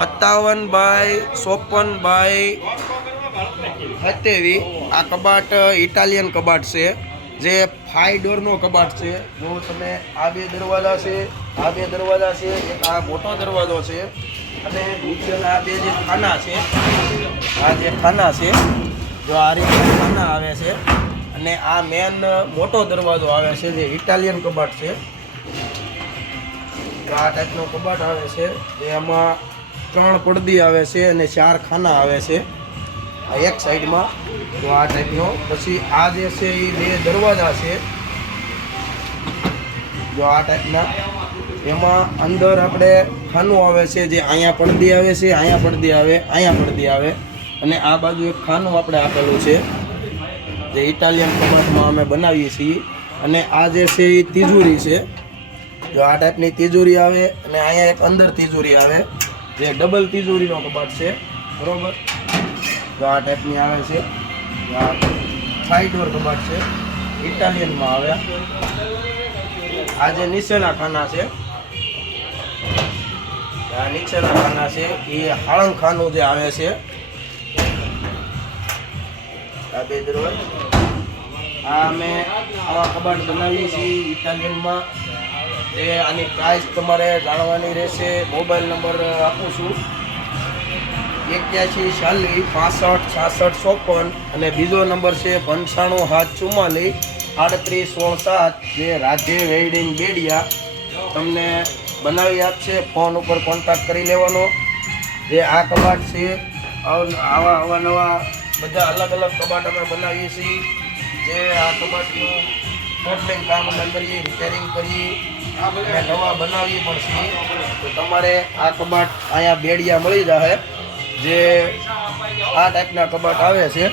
57 by 54 by 27 આ કબાટ Italian કબાટ છે, જે 5 ડોરનો કબાટ છે। જો તમે આ બે દરવાજા છે, આ બે દરવાજા છે, એક આ મોટો દરવાજો છે અને નીચેના આ બે જે ખાના છે, આ જે ખાના છે, જો આ રીતે ખાના આવે છે અને આ મેન મોટો દરવાજો આવે છે જે ઇટાલિયન કબાટ છે। તો આ ટાઈપનો કબાટ આવે છે, જે એમાં 3 પડદી આવે છે અને 4 ખાના આવે છે આ એક સાઈડમાં। તો આ ટાઈપનો પછી આ જે છે એ બે દરવાજા છે, જો આ ટાઈપના એમાં અંદર આપણે ખાનું આવે છે, જે અહીંયા પડદી આવે છે, અહીંયા પડદી આવે, અહીંયા પડદી આવે અને આ બાજુ એક ખાનું આપણે આપેલું છે જે ઇટાલિયન કબાટમાં અમે બનાવીએ છીએ। અને આ જે છે એ તિજોરી છે, જો આ ટાઈપની તિજોરી આવે અને અહીંયા એક અંદર તિજોરી આવે, જે ડબલ તિજોરીનો કબાટ છે, બરોબર। જો આ ટાઈપની આવે છે, આ 5 ડોર કબાટ છે, ઇટાલિયનમાં આવે। આ જે નીચેના ખાના છે, આ નીચેના ખાના છે એ હાળંગ ખાનું જે આવે છે, આ બે દરવાજા આ અમે આવા કબાટ બનાવીએ છીએ ઇટાલિયનમાં। જે આની પ્રાઇસ તમારે જાણવાની રહેશે, મોબાઈલ નંબર આપું છું 81 40 65 66 54 અને બીજો નંબર છે 95 744 38 67, જે રાજ્ય વેલ્ડિંગ બેડિયા તમને બનાવી આપશે। ફોન ઉપર કોન્ટેક્ટ કરી લેવાનો। જે આ કબાટ છે આવા અવાનવા બધા અલગ અલગ કબાટ અમે બનાવીએ છીએ, જે આ કબાટનું મોડલિંગ કામ અમે કરીએ, રિપેરિંગ કરીએ અને નવા બનાવીએ પણ છીએ। તો તમારે આ કબાટ અહીંયા બેડિયા મળી જશે, જે આ ટાઈપના કબાટ આવે છે।